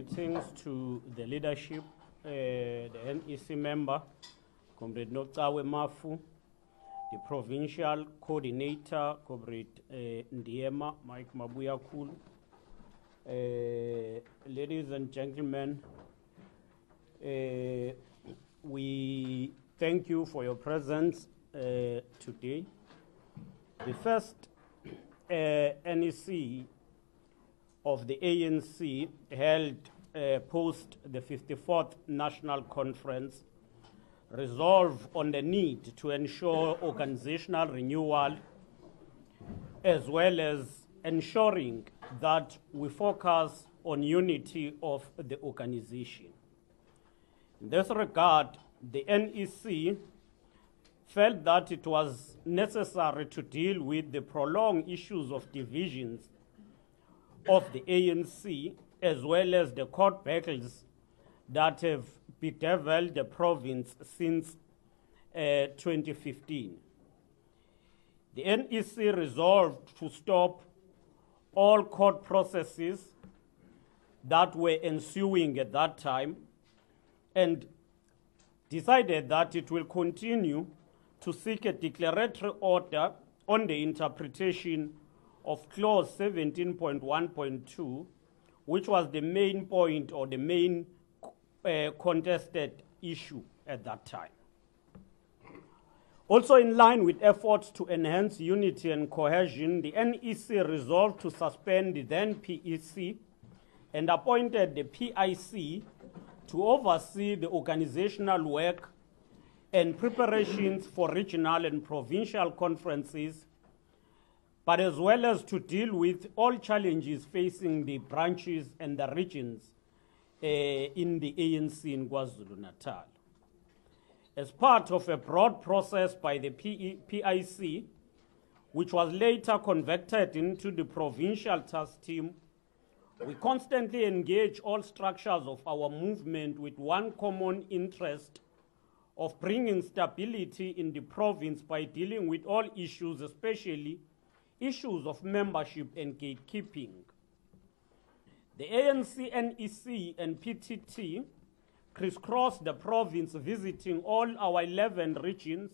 greetings to the leadership, the NEC member, Comrade Noktawe Mafu, the provincial coordinator, Comrade Ndiema, Mike Mabuya Kulu. Ladies and gentlemen, we thank you for your presence today. The first NEC of the ANC held post the 54th National Conference resolved on the need to ensure organizational renewal as well as ensuring that we focus on unity of the organization. In this regard, the NEC felt that it was necessary to deal with the prolonged issues of divisions of the ANC as well as the court battles that have bedeviled the province since 2015. The NEC resolved to stop all court processes that were ensuing at that time and decided that it will continue to seek a declaratory order on the interpretation of clause 17.1.2, which was the main point or the main contested issue at that time. Also, in line with efforts to enhance unity and cohesion, the NEC resolved to suspend the then PEC and appointed the PIC to oversee the organizational work and preparations for regional and provincial conferences, but as well as to deal with all challenges facing the branches and the regions in the ANC in KwaZulu-Natal. As part of a broad process by the PIC, which was later converted into the Provincial Task Team, we constantly engage all structures of our movement with one common interest of bringing stability in the province by dealing with all issues, especially issues of membership and gatekeeping. The ANC, NEC, and PTT crisscrossed the province, visiting all our 11 regions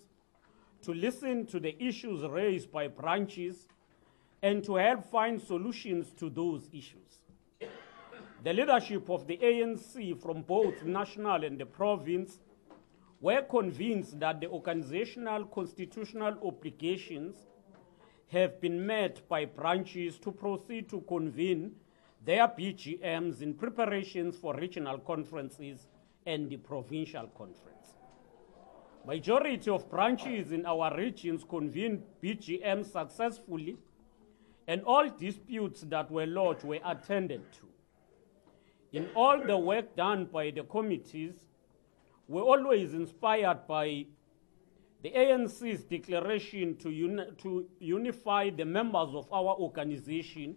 to listen to the issues raised by branches and to help find solutions to those issues. The leadership of the ANC from both national and the province were convinced that the organizational constitutional obligations have been met by branches to proceed to convene their BGMs in preparations for regional conferences and the provincial conference. Majority of branches in our regions convened BGMs successfully, and all disputes that were lodged were attended to. In all the work done by the committees, we're always inspired by the ANC's declaration to unify the members of our organization.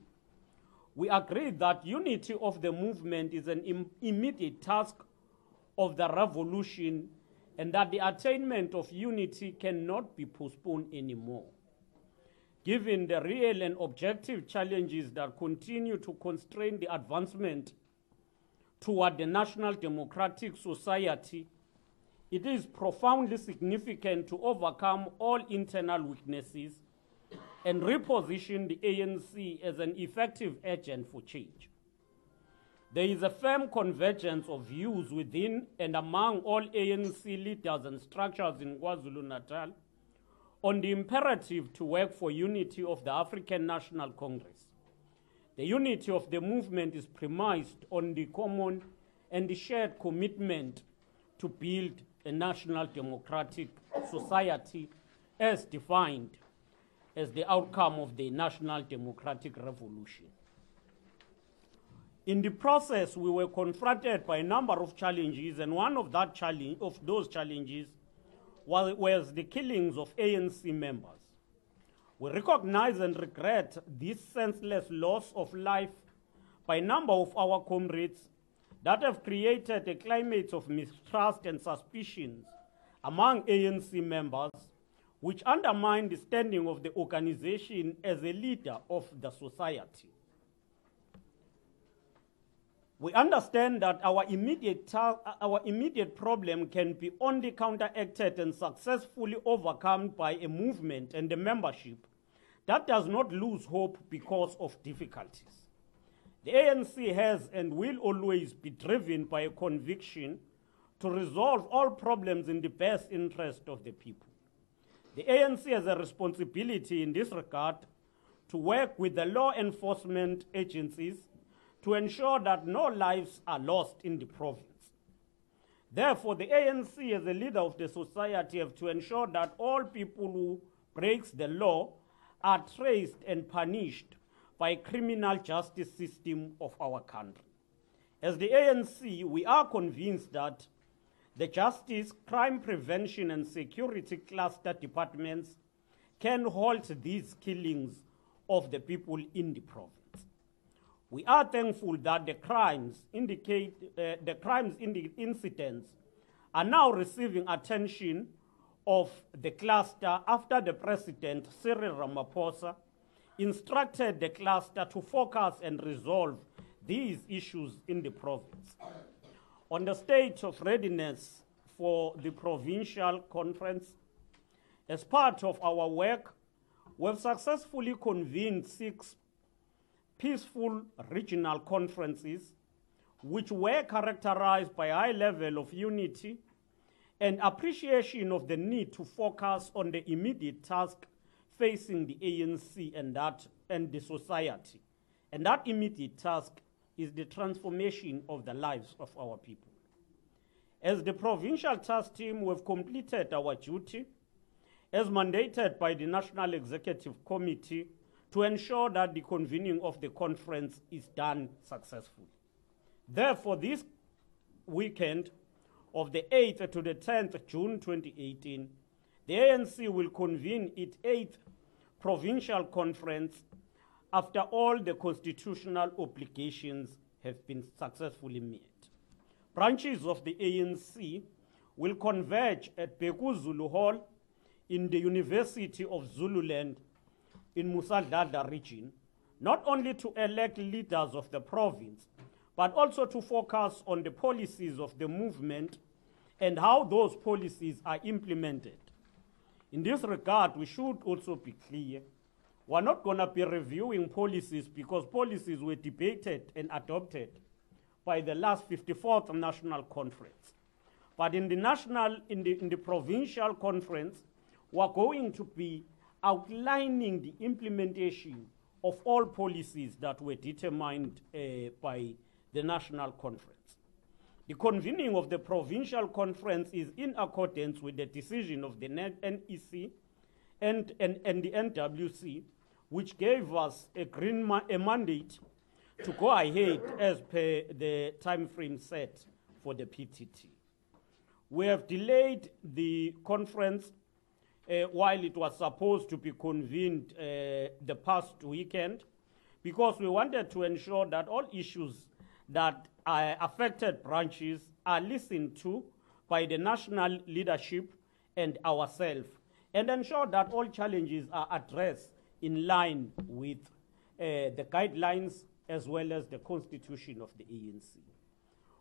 We agree that unity of the movement is an immediate task of the revolution and that the attainment of unity cannot be postponed anymore. Given the real and objective challenges that continue to constrain the advancement toward the national democratic society, it is profoundly significant to overcome all internal weaknesses and reposition the ANC as an effective agent for change. There is a firm convergence of views within and among all ANC leaders and structures in KwaZulu-Natal on the imperative to work for unity of the African National Congress. The unity of the movement is premised on the common and the shared commitment to build a national democratic society as defined as the outcome of the national democratic revolution. In the process, we were confronted by a number of challenges, and one of those challenges was the killings of ANC members. We recognize and regret this senseless loss of life by a number of our comrades that have created a climate of mistrust and suspicions among ANC members, which undermine the standing of the organization as a leader of the society. We understand that our immediate problem can be only counteracted and successfully overcome by a movement and a membership that does not lose hope because of difficulties. The ANC has and will always be driven by a conviction to resolve all problems in the best interest of the people. The ANC has a responsibility in this regard to work with the law enforcement agencies to ensure that no lives are lost in the province. Therefore, the ANC as a leader of the society have to ensure that all people who breaks the law are traced and punished by criminal justice system of our country. As the ANC, we are convinced that the Justice, Crime Prevention and Security cluster departments can halt these killings of the people in the province. We are thankful that the incidents are now receiving attention of the cluster after the President, Cyril Ramaphosa, instructed the cluster to focus and resolve these issues in the province. On the state of readiness for the Provincial Conference, as part of our work, we've successfully convened 6 peaceful regional conferences which were characterized by a high level of unity and appreciation of the need to focus on the immediate task facing the ANC and the society. And that immediate task is the transformation of the lives of our people. As the Provincial Task Team, we've completed our duty as mandated by the National Executive Committee to ensure that the convening of the conference is done successfully. Therefore, this weekend of the 8th to the 10th June 2018, the ANC will convene its 8th Provincial Conference after all the constitutional obligations have been successfully met. Branches of the ANC will converge at Beku Zulu Hall in the University of Zululand in Musadada region, not only to elect leaders of the province, but also to focus on the policies of the movement and how those policies are implemented. In this regard, we should also be clear. We're not going to be reviewing policies because policies were debated and adopted by the last 54th National Conference. But in the Provincial Conference, we're going to be outlining the implementation of all policies that were determined by the National Conference. The convening of the Provincial Conference is in accordance with the decision of the NEC and the NWC, which gave us a mandate to go ahead as per the time frame set for the PTT. We have delayed the conference while it was supposed to be convened the past weekend because we wanted to ensure that all issues that affected branches are listened to by the national leadership and ourselves, and ensure that all challenges are addressed in line with the guidelines as well as the constitution of the ANC.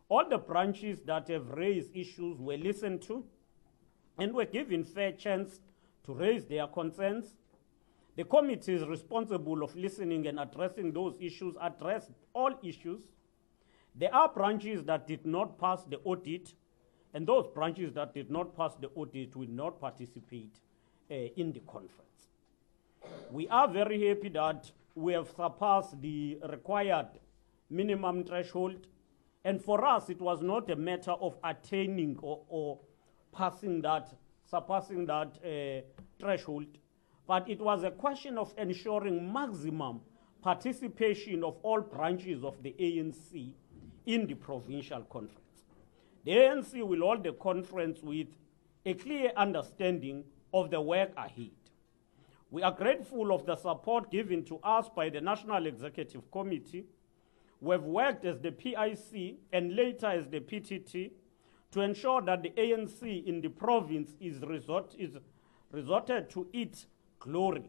All the branches that have raised issues were listened to and were given fair chance to raise their concerns. The committees responsible of listening and addressing those issues addressed all issues. There are branches that did not pass the audit, and those branches that did not pass the audit will not participate in the conference. We are very happy that we have surpassed the required minimum threshold, and for us it was not a matter of attaining or surpassing that threshold, but it was a question of ensuring maximum participation of all branches of the ANC in the Provincial Conference. The ANC will hold the conference with a clear understanding of the work ahead. We are grateful of the support given to us by the National Executive Committee. We have worked as the PIC and later as the PTT to ensure that the ANC in the province is resorted to its glory.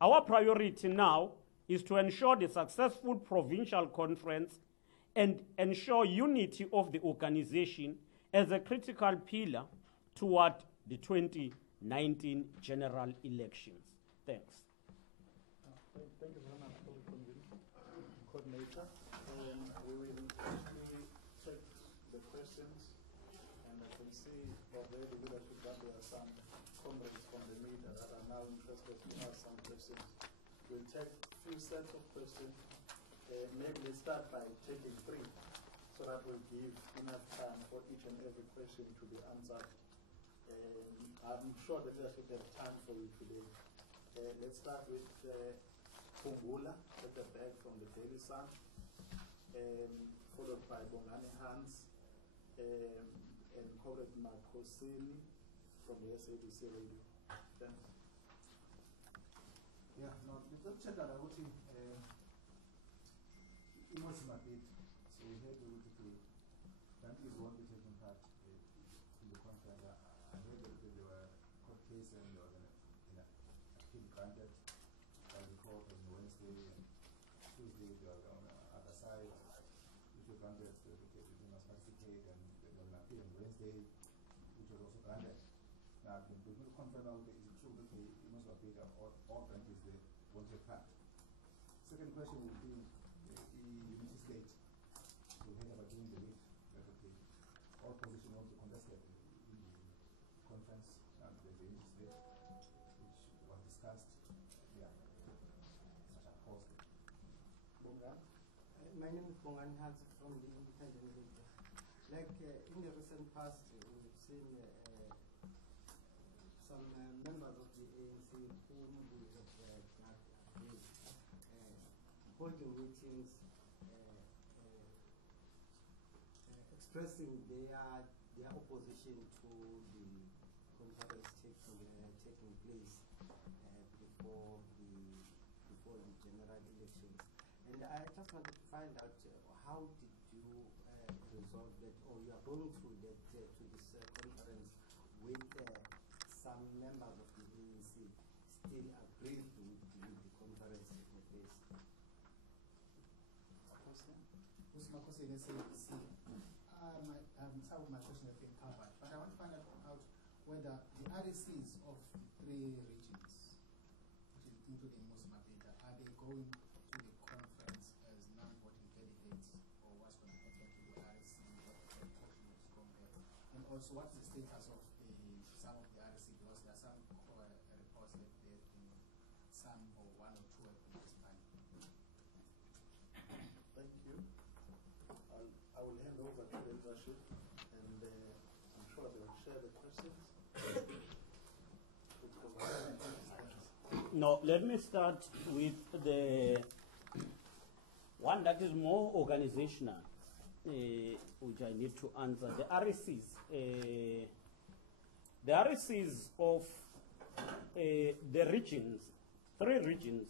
Our priority now is to ensure the successful Provincial Conference and ensure unity of the organization as a critical pillar toward the 2019 general elections. Thanks. Thank you very much, Coordinator. We will quickly check the questions, and I can see already leadership that there are some comrades from the media that are now interested to ask some questions. We'll take a few sets of questions. Maybe let's start by taking 3, so that will give enough time for each and every question to be answered. I'm sure the leadership have time for you today. Let's start with Kumbula at the back from the Daily Sun, followed by Bongani Hans and Comrade Makosini from the SABC Radio. Thanks. Yeah, no, let's check that out. It was my bit, so we had to countries won't be taking part in the conference. I heard that there were court cases and there was an appeal granted by the court on Wednesday and Tuesday. They were on the other side, which was granted we must participate, and there was an appeal on Wednesday, which was also granted. Now, the Provincial Conference now is true that they must participate all branches they want to part. Second question would be Unity State. So we heard about during the week that all positions want to contest it in the conference and the Unity State, which was discussed. Yeah, such a post. My name is Bongan Hans from the Independent Media. Like in the recent past, we've seen some members of the ANC whom we have holding meetings, expressing their opposition to the conference taking place before the general elections. And I just wanted to find out how did you resolve that, or you are going through that to this conference with some members of the ANC still agreed with the conference taking place. Some of my questions have been covered, but I want to find out whether the RECs of 3 regions, which is including Mozambique, are they going to the conference as non-voting delegates, or what's going to happen to the REC, what the portion is going there? And also, what's the status of some of the REC, because there are some reports that there have been some, or 1 or 2 have been disbanded. Thank you. I will hand over to the leadership, and I'm sure they will share the questions. No, let me start with the one that is more organizational, which I need to answer. The RECs. The RECs of the regions, 3 regions,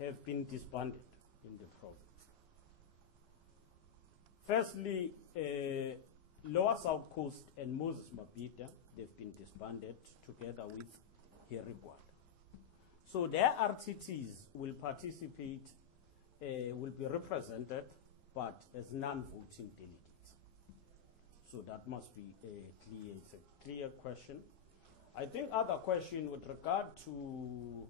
have been disbanded in the province. Firstly, Lower South Coast and Moses Mabhida, they've been disbanded together with Heribwala. So their RTTs will participate, will be represented, but as non-voting delegates. So that must be clear. It's a clear question. I think other question with regard to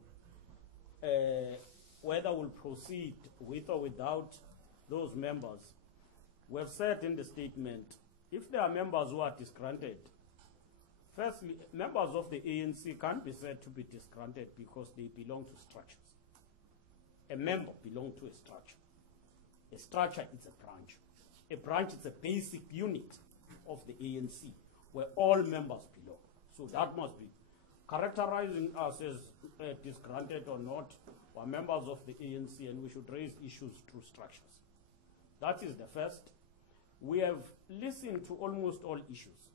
whether we'll proceed with or without those members. We've said in the statement, if there are members who are disgruntled, firstly, members of the ANC can't be said to be disgruntled because they belong to structures. A member belongs to a structure. A structure is a branch. A branch is a basic unit of the ANC where all members belong. So that must be characterizing us as disgruntled or not, or members of the ANC, and we should raise issues through structures. That is the first. We have listened to almost all issues.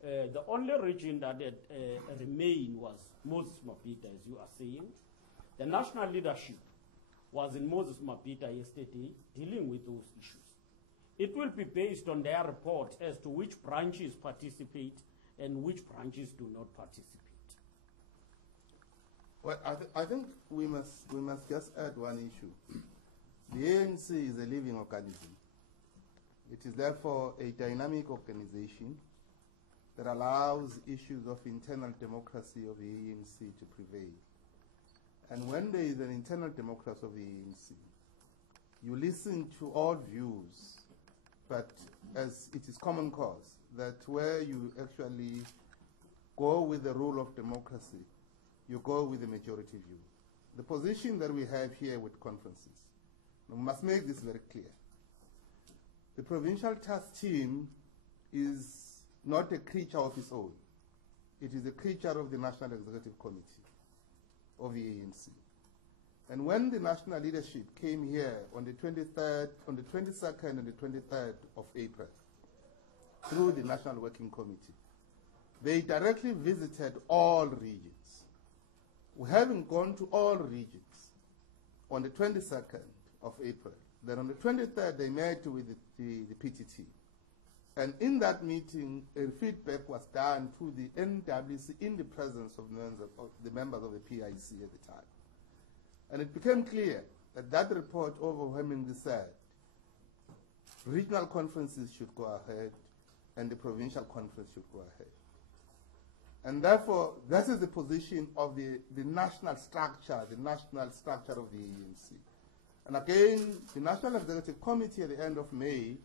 The only region that remained was Moses Mabhida, as you are saying. The national leadership was in Moses Mabhida yesterday dealing with those issues. It will be based on their report as to which branches participate and which branches do not participate. Well, I think we must just add one issue. The ANC is a living organism. It is therefore a dynamic organization that allows issues of internal democracy of the ANC to prevail. And when there is an internal democracy of the ANC, you listen to all views, but as it is common cause, that where you actually go with the rule of democracy, you go with the majority view. The position that we have here with conferences, we must make this very clear. The Provincial Task Team is not a creature of its own. It is a creature of the National Executive Committee of the ANC. And when the national leadership came here on the 22nd and the 23rd of April, through the National Working Committee, they directly visited all regions. We haven't gone to all regions on the 22nd of April. Then on the 23rd, they met with the PTT. And in that meeting, a feedback was done to the NWC in the presence of the members of the PIC at the time. And it became clear that that report overwhelmingly said regional conferences should go ahead and the provincial conference should go ahead. And therefore, this is the position of the national structure of the ANC. And again, the National Executive Committee at the end of May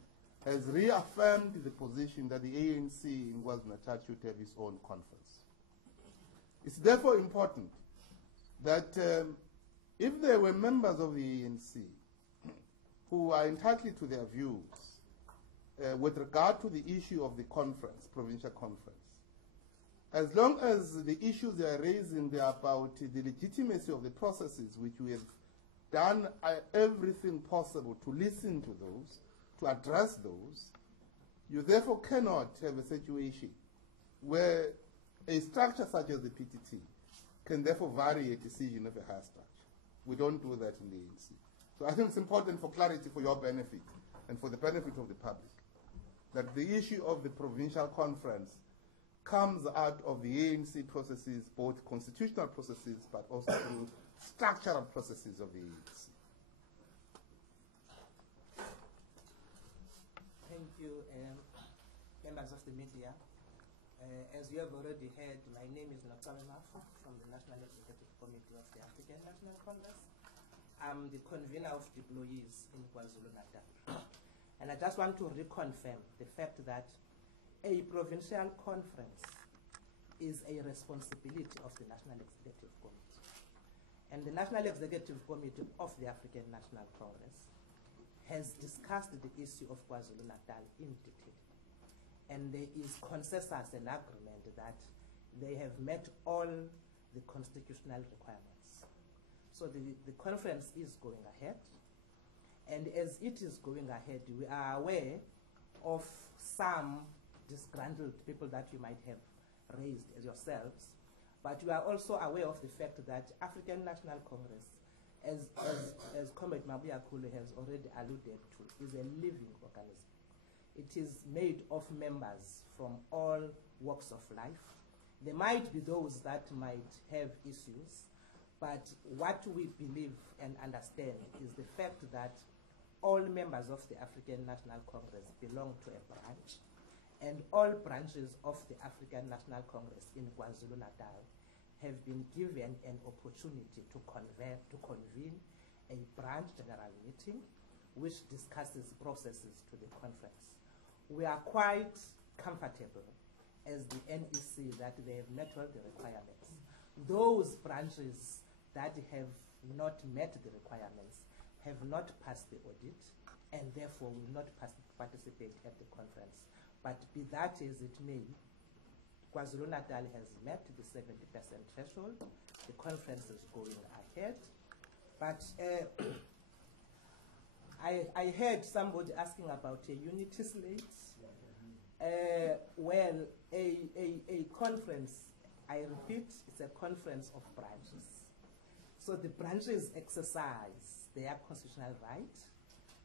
has reaffirmed the position that the ANC in KwaZulu-Natal should have its own conference. It's therefore important that if there were members of the ANC who are entitled to their views with regard to the issue of the conference, provincial conference, as long as the issues they are raising are about the legitimacy of the processes, which we have done everything possible to listen to those, to address those, you therefore cannot have a situation where a structure such as the PTT can therefore vary a decision of a higher structure. We don't do that in the ANC. So I think it's important for clarity, for your benefit, and for the benefit of the public, that the issue of the provincial conference comes out of the ANC processes, both constitutional processes, but also through structural processes of the ANC. Thank you, members of the media. As you have already heard, my name is Nakame Mafu from the National Executive Committee of the African National Congress. I'm the convener of deployees in KwaZulu-Natal. And I just want to reconfirm the fact that a provincial conference is a responsibility of the National Executive Committee. And the National Executive Committee of the African National Congress has discussed the issue of KwaZulu-Natal in detail. And there is consensus and agreement that they have met all the constitutional requirements. So the conference is going ahead. And as it is going ahead, we are aware of some disgruntled people that you might have raised as yourselves, but we are also aware of the fact that African National Congress, as Comrade Mabuya Kule has already alluded to, is a living organism. It is made of members from all walks of life. There might be those that might have issues, but what we believe and understand is the fact that all members of the African National Congress belong to a branch, and all branches of the African National Congress in KwaZulu-Natal have been given an opportunity to convene a branch general meeting which discusses processes to the conference. We are quite comfortable as the NEC that they have met all the requirements. Those branches that have not met the requirements have not passed the audit and therefore will not participate at the conference. But be that as it may, KwaZulu-Natal has met the 70% threshold. The conference is going ahead. But I heard somebody asking about a unity slate. Well, a conference, I repeat, it's a conference of branches. So the branches exercise their constitutional right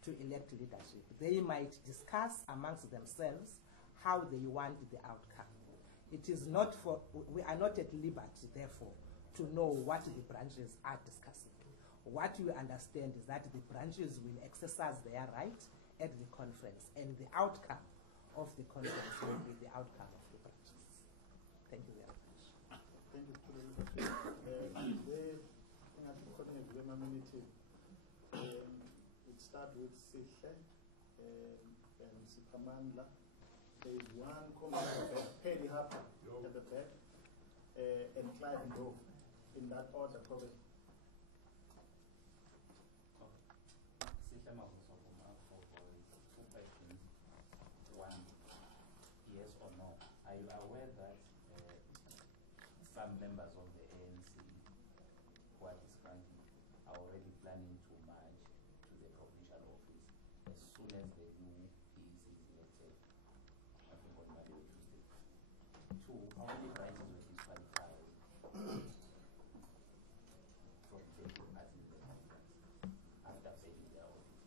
to elect leadership. They might discuss amongst themselves how they want the outcome. It is not for, we are not at liberty, therefore, to know what the branches are discussing. what you understand is that the branches will exercise their right at the conference, and the outcome of the conference will be the outcome of the branches. Thank you very much. Thank you for the leadership. It starts with Sihle and Sipamandla. There is one comment, Paddy Harper at the back, and Clive Dove, in that order, probably. Yes or no? Are you aware that some members of the ANC who are describing are already planning to march to the provincial office as soon as the new PEC is elected? I think on Monday or Tuesday. 2, how many branches were disqualified from taking part in the conference after failing their office?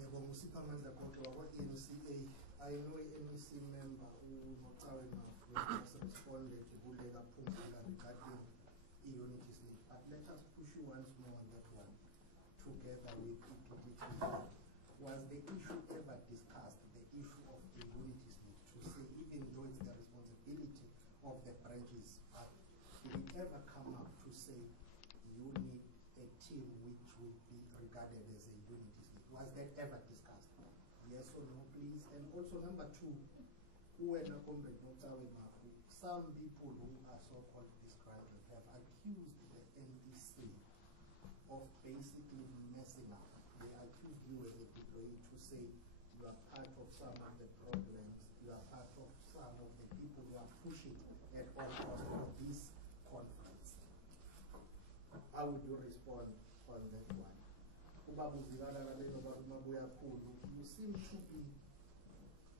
Yebo, ngusiphamandla kodwa kwa-NCA, I know NEC member uNotaweni just responded to Bulega Pumpula regarding e-unity slip. But let us push you once more on that one, together with EPDT. Was the issue ever discussed, the issue of the unity slip, to say even though it's the responsibility of the branches, but did it ever come up to say you need a team which will be regarded as a unity slip? Was that ever discussed? Yes or no, please? And also number 2, some people who are so-called describers have accused the NEC of basically messing up. They accused you as a degree to say you are part of some of the problems, you are part of some of the people who are pushing at all costs for this conference. How would you respond on that one? You seem to be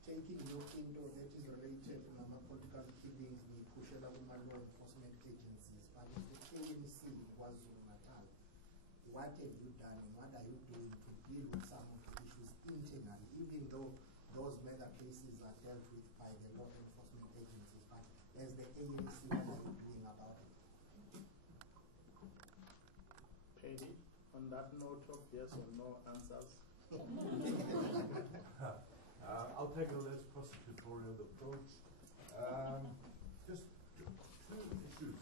taking your into that is related to political killings, we push it out law enforcement agencies, but if the ANC was Natal, what have you done and what are you doing to deal with some of the issues internally, even though those mega cases are dealt with by the law enforcement agencies, but as the ANC, what are you doing about it? Paddy, on that note of yes or no answers. I'll take a less prosecutorial approach. Just 2 issues.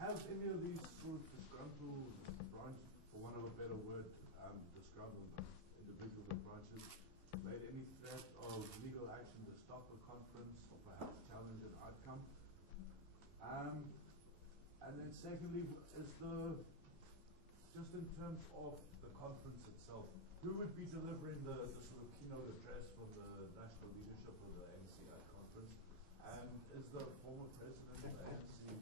Have any of these sort of disgruntled branches, for want of a better word, disgruntled individual branches, made any threat of legal action to stop a conference or perhaps challenge an outcome? And then secondly, just in terms of the conference itself, who would be delivering the sort of keynote address from the national leadership of the NCI conference? And is the former president of the ANC,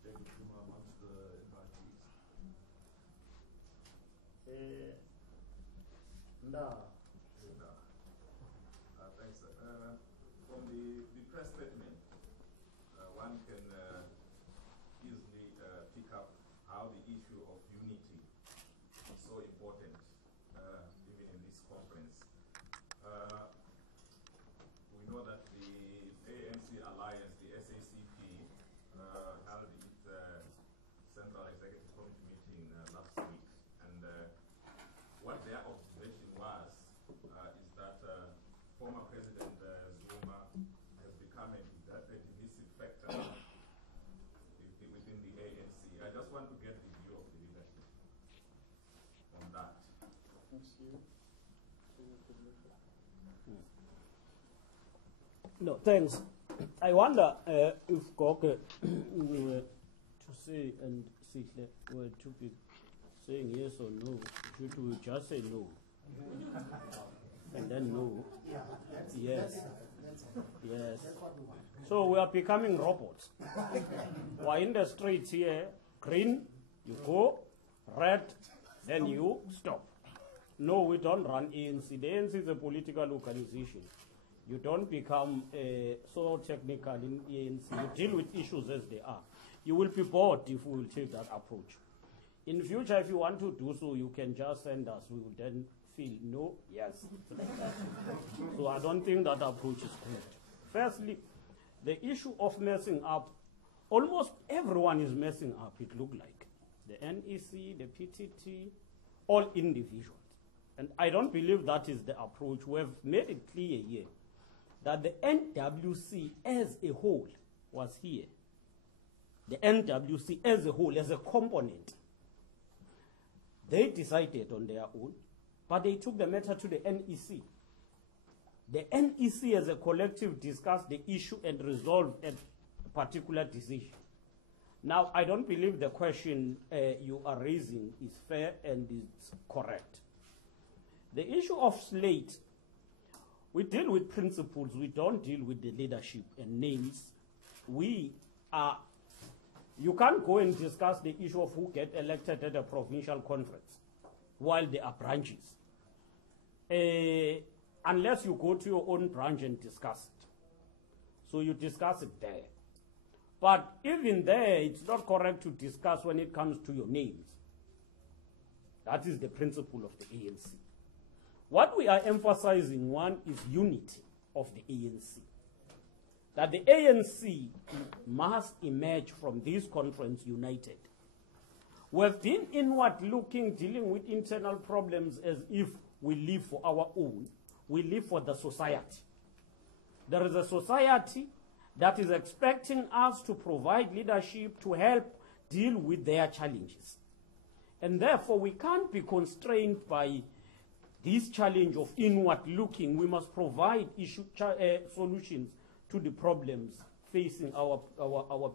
David Kuma, amongst the invitees? No. Thanks. From the press statement, one can easily pick up how the issue of unity is so important, even in this conference. We know that the ANC Alliance, the SACP, held its Central Executive Committee meeting last week, and what their observation was is that former President Zuma has become a divisive factor within the ANC. I just want to get the view of the leadership on that. Thanks you. No, thanks. I wonder if Goke were to say and Sihle were to be saying yes or no, should we just say no? And then no. Yes. Yes. So we are becoming robots. We're in the streets here, green, you go, red, then you stop. No, we don't run ANC. The ANC is a political organization. You don't become so technical in ANC. You deal with issues as they are. You will be bored if we will take that approach. In future, if you want to do so, you can just send us. We will then feel no, yes. So I don't think that approach is correct. Firstly, the issue of messing up almost everyone is messing up, it looked like. The NEC, the PTT, all individuals. And I don't believe that is the approach. We have made it clear here that the NWC as a whole was here. The NWC as a whole, as a component, they decided on their own, but they took the matter to the NEC. The NEC as a collective discussed the issue and resolved a particular decision. Now, I don't believe the question you are raising is fair and is correct. The issue of slate, we deal with principles, we don't deal with the leadership and names. You can't go and discuss the issue of who get elected at a provincial conference while there are branches. Unless you go to your own branch and discuss it. So you discuss it there. But even there, it's not correct to discuss when it comes to your names. That is the principle of the ANC. What we are emphasizing, one, is unity of the ANC. That the ANC must emerge from this conference united. We've been inward looking, dealing with internal problems as if we live for our own. We live for the society. There is a society that is expecting us to provide leadership to help deal with their challenges. And therefore, we can't be constrained by this challenge of inward looking. We must provide solutions to the problems facing our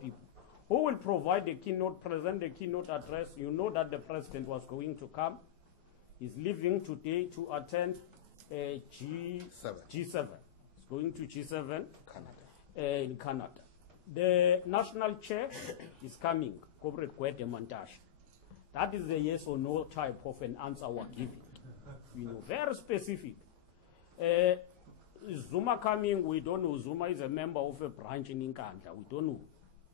people. Who will provide the keynote, present the keynote address? You know that the president was going to come. He's leaving today to attend G7. He's going to G7 in Canada. The national chair is coming, Corporate Gwede Mantashe. That is a yes or no type of an answer we're giving. You know, very specific. Zuma coming, we don't know. Zuma is a member of a branch in Nkandla. We don't know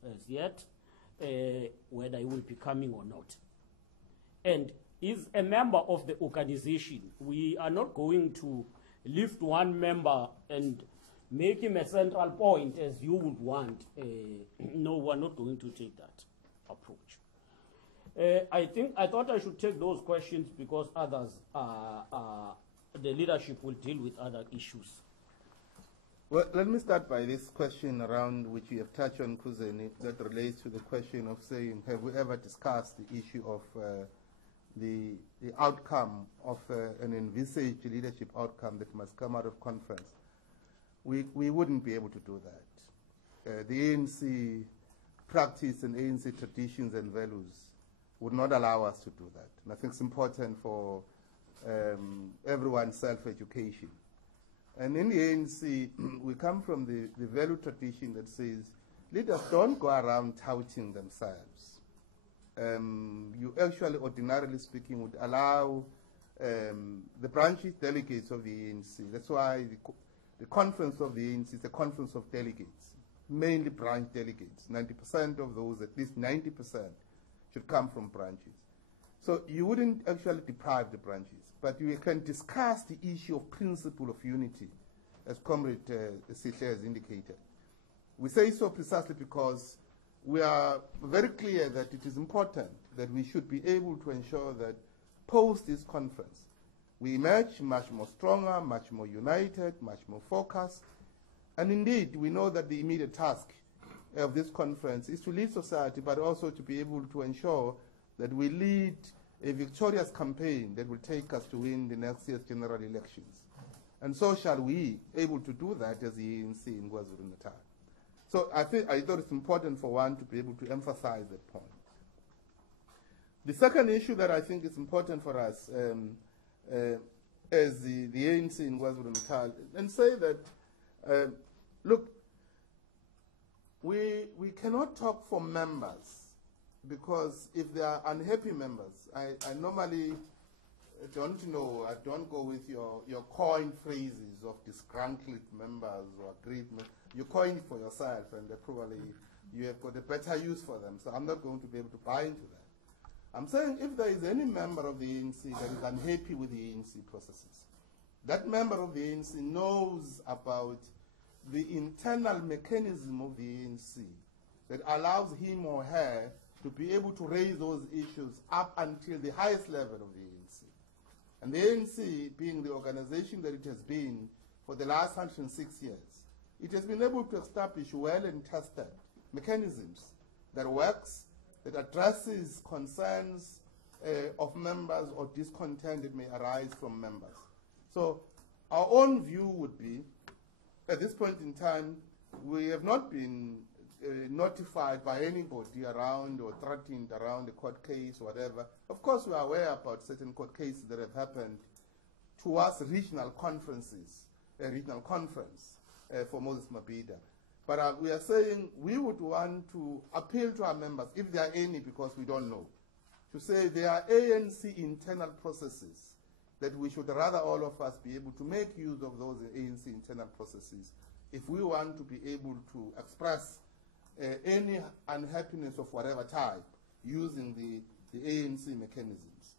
as yet whether he will be coming or not. And is a member of the organization. We are not going to lift one member and make him a central point as you would want. No, we're not going to take that approach. I thought I should take those questions because others, the leadership will deal with other issues. Well, let me start by this question around which you have touched on, KZN, that relates to the question of saying, have we ever discussed the issue of the outcome of an envisaged leadership outcome that must come out of conference? We wouldn't be able to do that. The ANC practice and ANC traditions and values would not allow us to do that. And I think it's important for everyone's self-education. And in the ANC, we come from the value tradition that says leaders don't go around touting themselves. You actually, ordinarily speaking, would allow the branches delegates of the ANC. That's why the conference of the ANC is a conference of delegates, mainly branch delegates. 90% of those, at least 90%, should come from branches. So you wouldn't actually deprive the branches, but you can discuss the issue of principle of unity, as Comrade Sihle has indicated. We say so precisely because we are very clear that it is important that we should be able to ensure that post this conference, we emerge much more stronger, much more united, much more focused. And indeed, we know that the immediate task of this conference is to lead society, but also to be able to ensure that we lead a victorious campaign that will take us to win the next year's general elections. And so shall we able to do that as the ANC in KwaZulu-Natal. So I thought it's important for one to be able to emphasize that point. The second issue that I think is important for us as the ANC in KwaZulu-Natal, and say that, look, we cannot talk for members, because if they are unhappy members, I normally don't know, I don't go with your coin phrases of disgruntled members or aggrieved members. You coin it for yourself, and probably you have got a better use for them, so I'm not going to be able to buy into that. I'm saying if there is any member of the ANC that is unhappy with the ANC processes, that member of the ANC knows about the internal mechanism of the ANC that allows him or her to be able to raise those issues up until the highest level of the ANC. And the ANC, being the organization that it has been for the last 106 years, it has been able to establish well and tested mechanisms that works, that addresses concerns of members or discontent that may arise from members. So our own view would be, at this point in time, we have not been notified by anybody around or threatened around the court case or whatever. Of course, we are aware about certain court cases that have happened towards regional conferences, a regional conference for Moses Mabhida. But we are saying we would want to appeal to our members, if there are any, because we don't know, to say there are ANC internal processes that we should rather all of us be able to make use of those ANC internal processes if we want to be able to express any unhappiness of whatever type using the ANC mechanisms.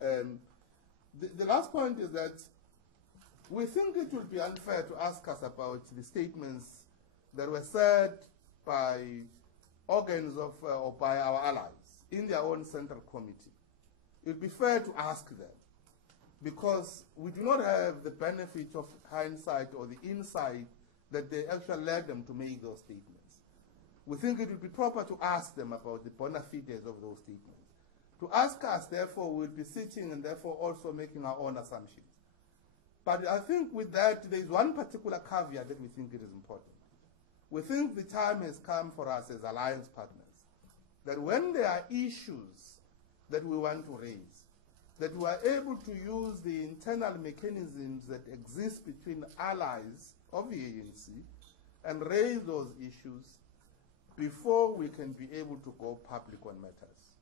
The last point is that we think it would be unfair to ask us about the statements that were said by organs of, or by our allies in their own central committee. It would be fair to ask them, because we do not have the benefit of hindsight or the insight that they actually led them to make those statements. We think it would be proper to ask them about the bona fides of those statements. To ask us, therefore, we'll be sitting and therefore also making our own assumptions. But I think with that, there is one particular caveat that we think it is important. We think the time has come for us as alliance partners that when there are issues that we want to raise, that we are able to use the internal mechanisms that exist between allies of the ANC and raise those issues before we can be able to go public on matters.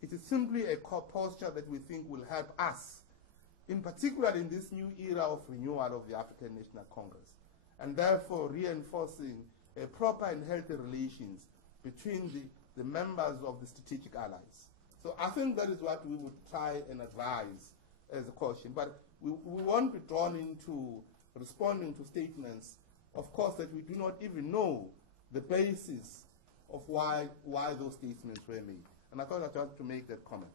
It is simply a posture that we think will help us, in particular in this new era of renewal of the African National Congress, and therefore reinforcing a proper and healthy relations between the members of the strategic allies. So I think that is what we would try and advise as a caution. But we won't be drawn into responding to statements, of course, that we do not even know the basis of why those statements were made. And I thought I'd like to make that comment.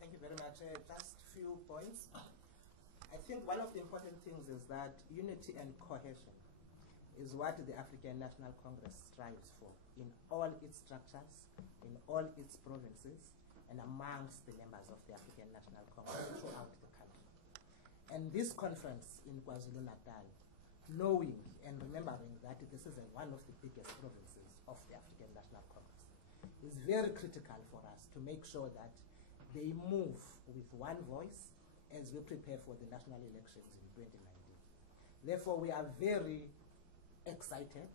Thank you very much. Just a few points. I think one of the important things is that unity and cohesion is what the African National Congress strives for in all its structures, in all its provinces, and amongst the members of the African National Congress throughout the country. And this conference in KwaZulu-Natal, knowing and remembering that this is one of the biggest provinces of the African National Congress, is very critical for us to make sure that they move with one voice as we prepare for the national elections in 2019. Therefore, we are very excited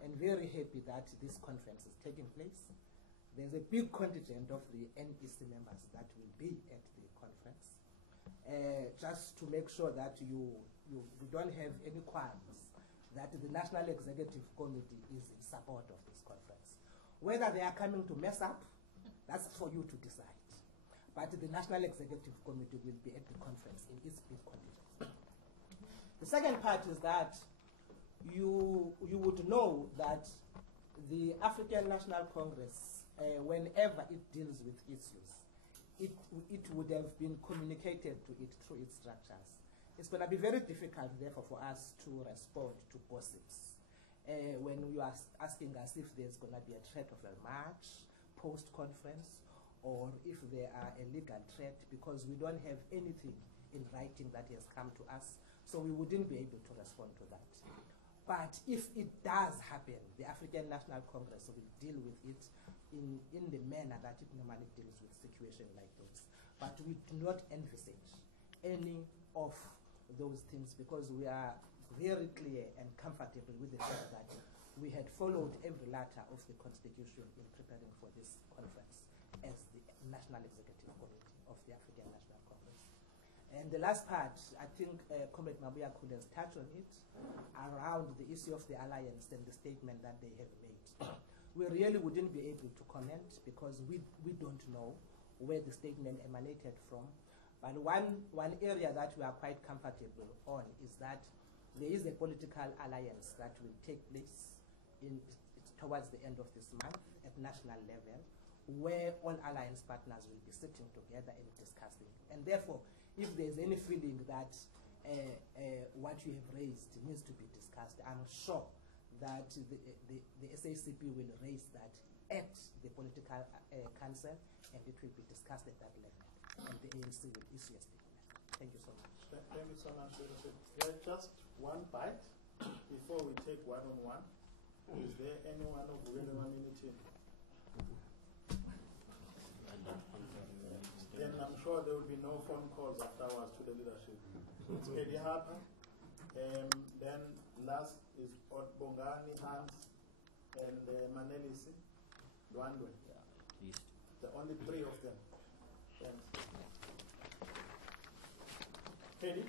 and very happy that this conference is taking place. There's a big contingent of the NEC members that will be at the conference, just to make sure that you don't have any qualms that the National Executive Committee is in support of this conference. Whether they are coming to mess up, that's for you to decide. But the National Executive Committee will be at the conference in its big contingent. The second part is that you would know that the African National Congress, whenever it deals with issues, it would have been communicated to it through its structures. It's going to be very difficult, therefore, for us to respond to gossips when you are asking us if there's going to be a threat of a march post-conference, or if there are a legal threat, because we don't have anything in writing that has come to us, so we wouldn't be able to respond to that. But if it does happen, the African National Congress will deal with it in the manner that it normally deals with situations like this. But we do not envisage any of those things, because we are very clear and comfortable with the fact that we had followed every letter of the Constitution in preparing for this conference as the National Executive Committee of the African National Congress. And the last part, I think Comrade Mabuya could have touched on it, around the issue of the alliance and the statement that they have made. We really wouldn't be able to comment, because we don't know where the statement emanated from. But one area that we are quite comfortable on is that there is a political alliance that will take place towards the end of this month at national level, where all alliance partners will be sitting together and discussing. And therefore, if there's any feeling that what you have raised needs to be discussed, I'm sure that the SACP will raise that at the political council, and it will be discussed at that level, and the ANC will issue a statement. Thank you so much. Thank you so much. Just one bite before we take one-on-one. Is there anyone of anyone in the team? Then I'm sure there will be no phone calls afterwards to the leadership. It's Eddie Harper. Then last is Bongani, Hans, and Manelisi, Luandwe. Yeah, the only three of them. Thanks. Teddy?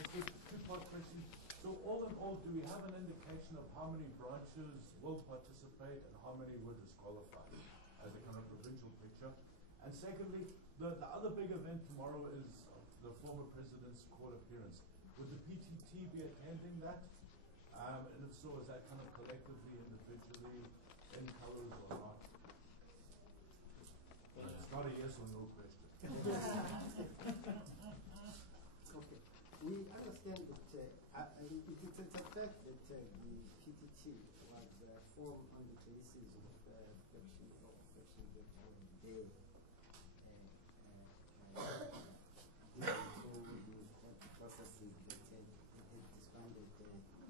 Just a two-part question. So all in all, do we have an indication of how many branches will participate and how many were disqualified as a kind of provincial picture? And secondly, the other big event tomorrow is the former president's court appearance. Would the PTT be attending that? And if so, is that kind of collectively, individually, in colors or not? It's not a yes or no question. Okay. We understand that it's a fact that the PTT was formed on the basis of faction that they through the processes that it disbanded the province.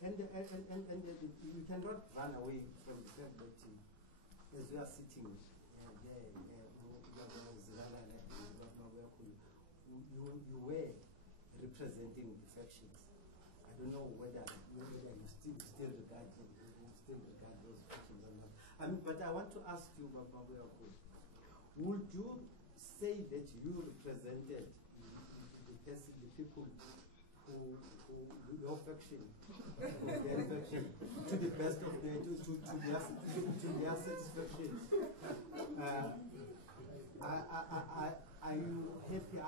And you cannot run away from the fact that as we are sitting there, you were representing the factions. I don't know whether you still regard those factions or not. But I want to ask you, would you say that you represented the people who your faction, their faction, to the best of their to their satisfaction? Are you happy?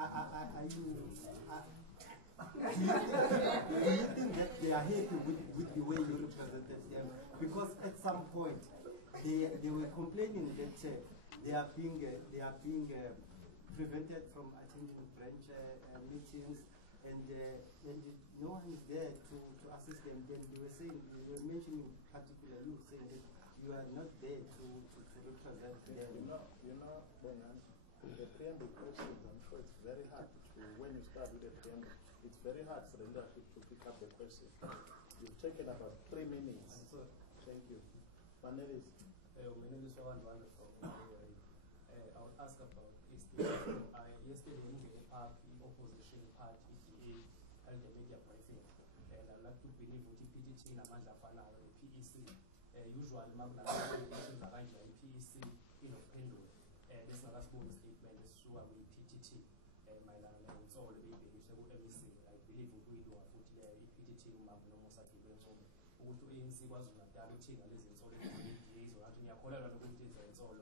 Do you think that they are happy with the way you represented them? Because at some point they were complaining that they are being prevented from attending branch meetings, and no one is there to assist them. Then they were saying, they were mentioning particularly, saying that you are not there to represent them. You know, the preamble questions, I'm sure it's very hard to, when you start with the preamble, it's very hard for the leadership to pick up the question. You've taken about 3 minutes. Thank you. Panelis. My name is Wawan Wanda from I would ask about yesterday in the opposition party, EDA, held a media briefing, and I'd like to believe what PTT in Amanda Fana or the PEC, usually Magna Aranja PEC in Opendu, this is not a small statement, this is why we PTT, my land, it's all the baby, so everything, I believe we do a foot here, PTT, Magna Mosaki, so to ANC was not damaging, at least it's all the days, or actually a color of the things, and it's all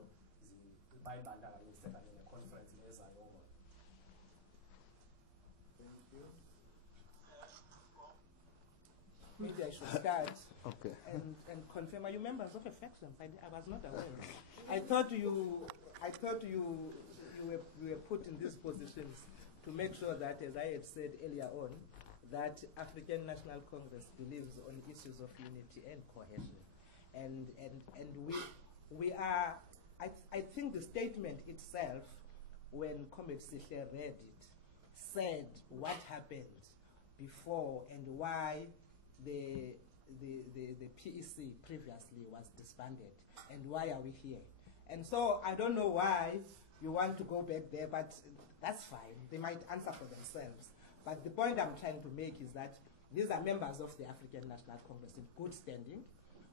by Banda in a conference as I over. Thank you. Maybe I should start Okay. and confirm. Are you members of a faction? I was not aware. I thought you were put in these positions to make sure that, as I had said earlier on, that African National Congress believes on issues of unity and cohesion, and we are. I think the statement itself, when Comrade Sihle read it, said what happened before and why the PEC previously was disbanded and why are we here. And so I don't know why you want to go back there, but that's fine. They might answer for themselves. But the point I'm trying to make is that these are members of the African National Congress in good standing,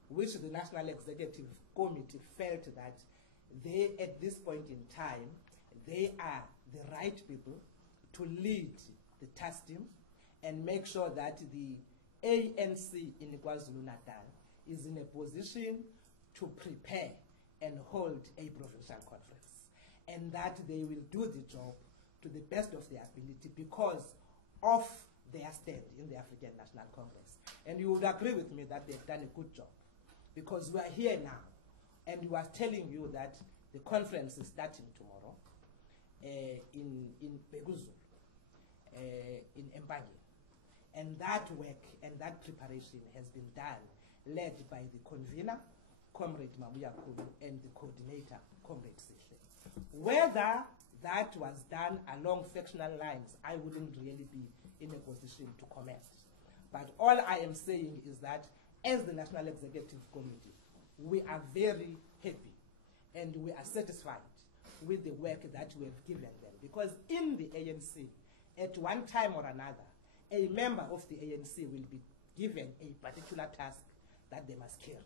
which the National Executive Committee felt that they, at this point in time, they are the right people to lead the task team and make sure that the ANC in KwaZulu-Natal is in a position to prepare and hold a provincial conference, and that they will do the job to the best of their ability because of their stand in the African National Congress. And you would agree with me that they've done a good job, because we are here now, and we are telling you that the conference is starting tomorrow in Beguzulu, in Empangi. And that work and that preparation has been done, led by the convener, Comrade Mabuya Kulu, and the coordinator, Comrade Sihle. Whether that was done along factional lines, I wouldn't really be in a position to comment. But all I am saying is that as the National Executive Committee, we are very happy and we are satisfied with the work that we have given them. Because in the ANC, at one time or another, a member of the ANC will be given a particular task that they must carry.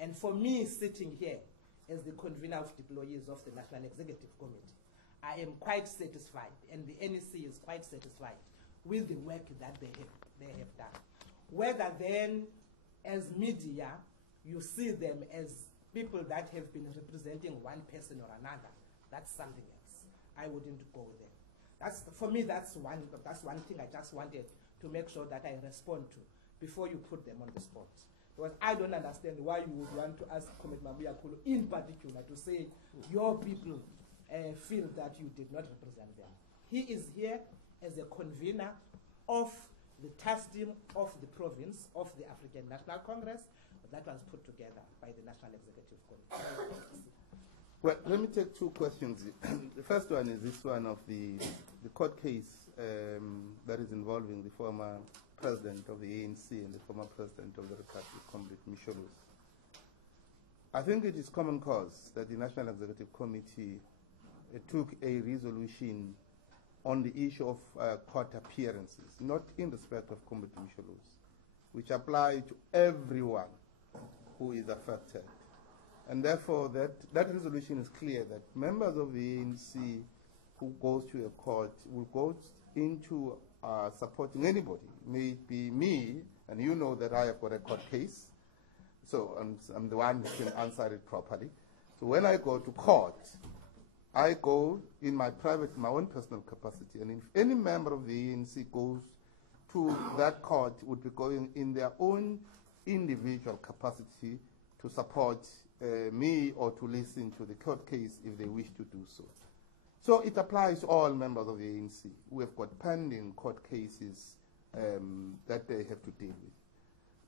And for me, sitting here as the convener of employees of the National Executive Committee, I am quite satisfied, and the NEC is quite satisfied with the work that they have done. Whether then, as media, you see them as people that have been representing one person or another, that's something else. I wouldn't go there. For me, that's one thing I just wanted to make sure that I respond to before you put them on the spot. Because I don't understand why you would want to ask Comrade Mabuya Kulu in particular to say your people feel that you did not represent them. He is here as a convener of the task team of the province of the African National Congress that was put together by the National Executive Committee. Well, let me take two questions. The first one is this one of the court case that is involving the former president of the ANC and the former president of the Republic, Comrade Michelus. I think it is common cause that the National Executive Committee took a resolution on the issue of court appearances, not in respect of Comrade Michelus, which apply to everyone who is affected. And therefore, that resolution is clear that members of the ANC who goes to a court will go into supporting anybody. May it be me, and you know that I have got a court case, so I'm the one who can answer it properly. So when I go to court, I go in my own personal capacity, and if any member of the ANC goes to that court, would be going in their own individual capacity to support me or to listen to the court case if they wish to do so. So it applies to all members of the ANC who have got pending court cases that they have to deal with.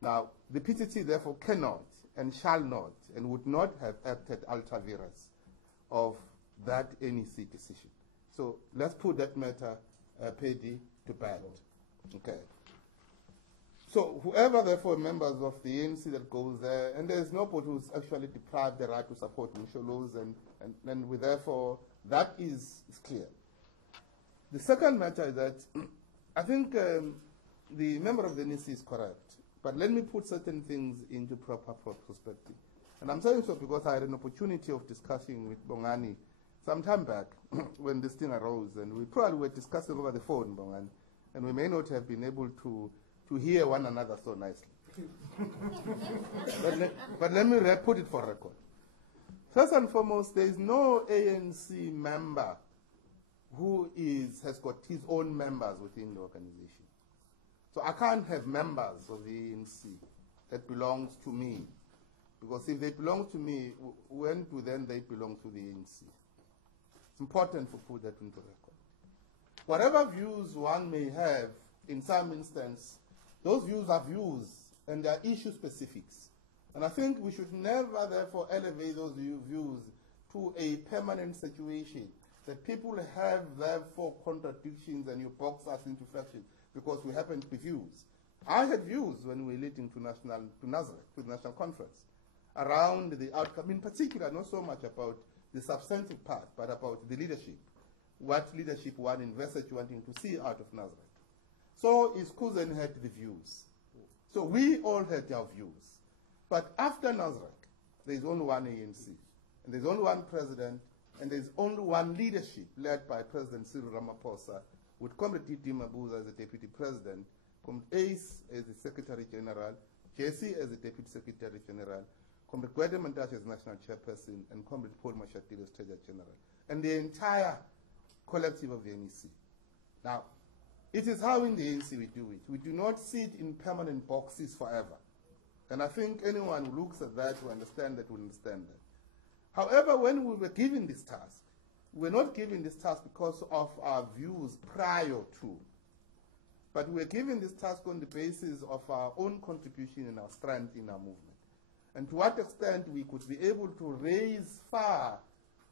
Now, the PTT therefore cannot and shall not and would not have acted ultra vires of that NEC decision. So let's put that matter, Paddy, to bed. Okay. So whoever, therefore, members of the ANC that goes there, and there is nobody who's actually deprived the right to support Michelus, and we therefore, that is clear. The second matter is that I think the member of the NEC is correct, but let me put certain things into proper perspective. And I'm saying so because I had an opportunity of discussing with Bongani some time back when this thing arose, and we probably were discussing over the phone, Bongani, and we may not have been able to hear one another so nicely. but let me put it for record. First and foremost, there is no ANC member who has got his own members within the organization. So I can't have members of the ANC that belongs to me, because if they belong to me, when do then they belong to the ANC? It's important to put that into record. Whatever views one may have, in some instance, those views are views, and they are issue specifics. And I think we should never, therefore, elevate those views to a permanent situation that people have, therefore, contradictions and you box us into factions because we happen to be views. I had views when we were leading to the National Conference, around the outcome, in particular, not so much about the substantive part, but about the leadership. What leadership one envisaged wanting to see out of Nazareth. So is KZN had the views. So we all had our views. But after Nazareth, there is only one ANC, and there's only one president, and there's only one leadership led by President Cyril Ramaphosa, with Comrade Titi Mabuza as the deputy president, Comrade Ace as the secretary general, JC as the deputy secretary general, Comrade Gwede Mantashe as national chairperson, and Comrade Paul Mashatile as treasurer general, and the entire collective of the NEC. Now, It is how in the ANC we do it. We do not sit in permanent boxes forever. And I think anyone who looks at that will understand that. However, when we were given this task, we were not given this task because of our views prior to, but we were given this task on the basis of our own contribution and our strength in our movement. And to what extent we could be able to raise far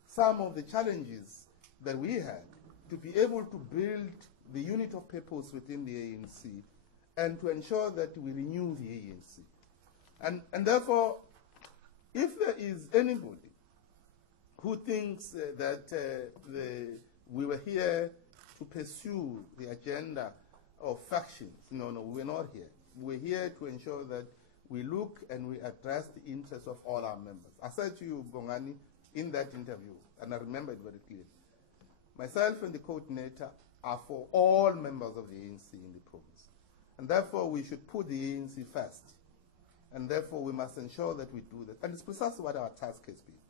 some of the challenges that we had, to be able to build the unit of purpose within the ANC and to ensure that we renew the ANC. And therefore, if there is anybody who thinks that we were here to pursue the agenda of factions, no, we're not here. We're here to ensure that we look and we address the interests of all our members. I said to you, Bongani, in that interview, and I remember it very clearly, myself and the coordinator are for all members of the ANC in the province. And therefore, we should put the ANC first. And therefore, we must ensure that we do that. And it's precisely what our task has been.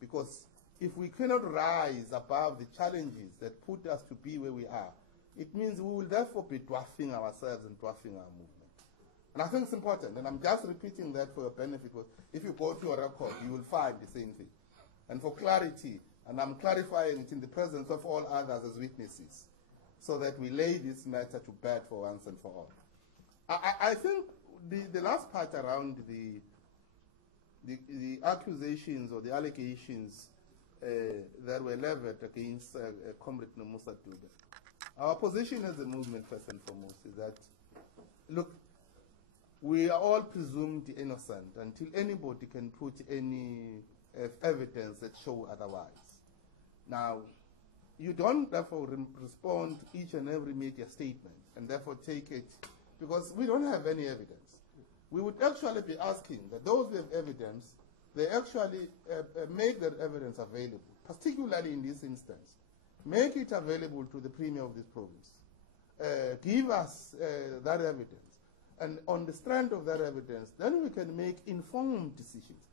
Because if we cannot rise above the challenges that put us to be where we are, it means we will therefore be dwarfing ourselves and dwarfing our movement. And I think it's important, and I'm just repeating that for your benefit, because if you go to a record, you will find the same thing. And for clarity, and I'm clarifying it in the presence of all others as witnesses, so that we lay this matter to bed for once and for all. I think the last part around the accusations or the allegations that were leveled against Comrade Nomusa Duda. Our position as a movement, first and foremost, is that, look, we are all presumed innocent until anybody can put any evidence that show otherwise. Now, you don't therefore respond to each and every media statement and therefore take it, because we don't have any evidence. We would actually be asking that those who have evidence, they actually make that evidence available, particularly in this instance. Make it available to the Premier of this province. Give us that evidence. And on the strength of that evidence, then we can make informed decisions.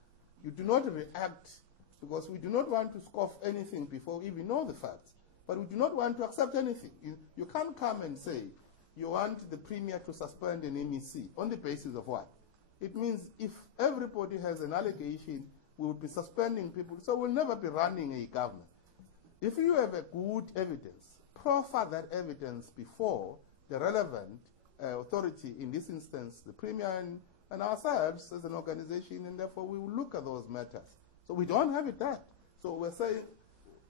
You do not react, because we do not want to scoff anything before we even know the facts. But we do not want to accept anything. You can't come and say you want the Premier to suspend an MEC on the basis of what? It means if everybody has an allegation, we will be suspending people, so we'll never be running a government. If you have a good evidence, proffer that evidence before the relevant authority, in this instance, the Premier and ourselves as an organization, and therefore we will look at those matters. So we don't have it that. So we're saying,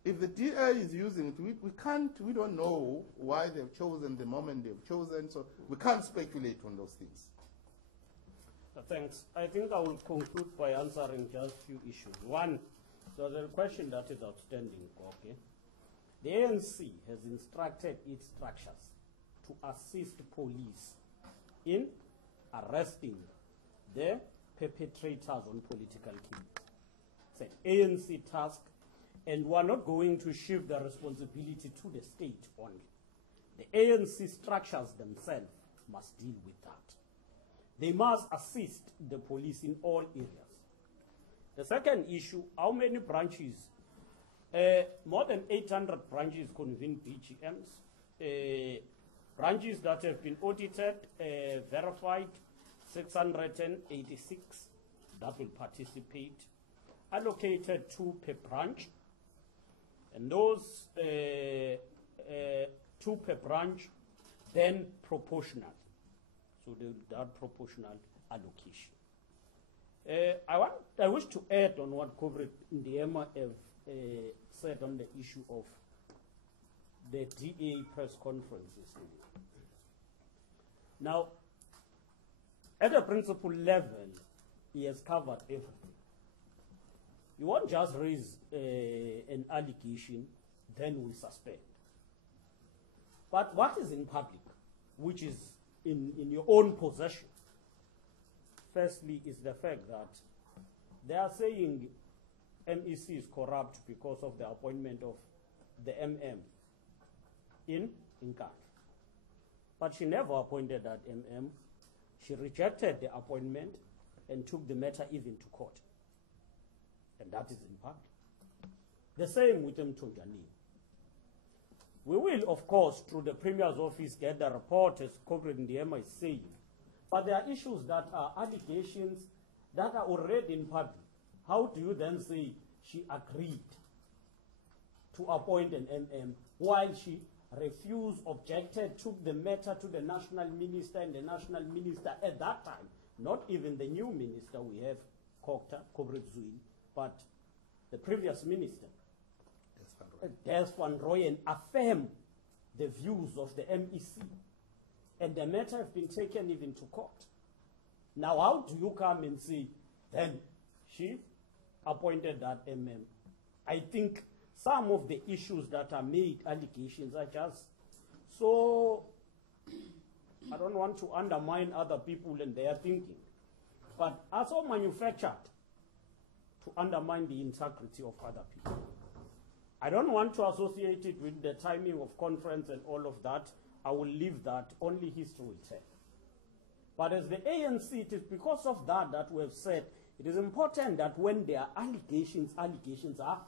if the DA is using it, we don't know why they've chosen the moment they've chosen, so we can't speculate on those things. Thanks. I think I will conclude by answering just a few issues. One, so the question that is outstanding, okay? The ANC has instructed its structures to assist police in arresting the perpetrators on political killings. It's an ANC task, and we are not going to shift the responsibility to the state only. The ANC structures themselves must deal with that. They must assist the police in all areas. The second issue, how many branches? More than 800 branches convene BGMs. Branches that have been audited, verified, 686 that will participate, allocated 2 per branch, and those 2 per branch, then proportional. So that proportional allocation. I wish to add on what Comrade Ndiema have said on the issue of the DA press conference yesterday. Now, at a principal level, he has covered everything. You won't just raise an allegation, then we suspend. But what is in public, which is in your own possession, firstly, is the fact that they are saying MEC is corrupt because of the appointment of the MM in Nkandla. But she never appointed that MM. She rejected the appointment and took the matter even to court. And that is in public. The same with Mtonjani. We will, of course, through the Premier's office, get the report, as Comrade Ndiema is saying. But there are issues that are allegations that are already in public. How do you then say she agreed to appoint an MM while she refused, objected, took the matter to the national minister, and the national minister at that time, not even the new minister we have, Comrade Zuli, but the previous minister, Des Van Rooyen, affirmed the views of the MEC, and the matter has been taken even to court. Now, how do you come and say, then she appointed that MM? I think some of the issues that are made allegations are just so, I don't want to undermine other people and their thinking, but are so manufactured to undermine the integrity of other people. I don't want to associate it with the timing of conference and all of that. I will leave that, only history will tell. But as the ANC, it is because of that that we have said it is important that when there are allegations, allegations are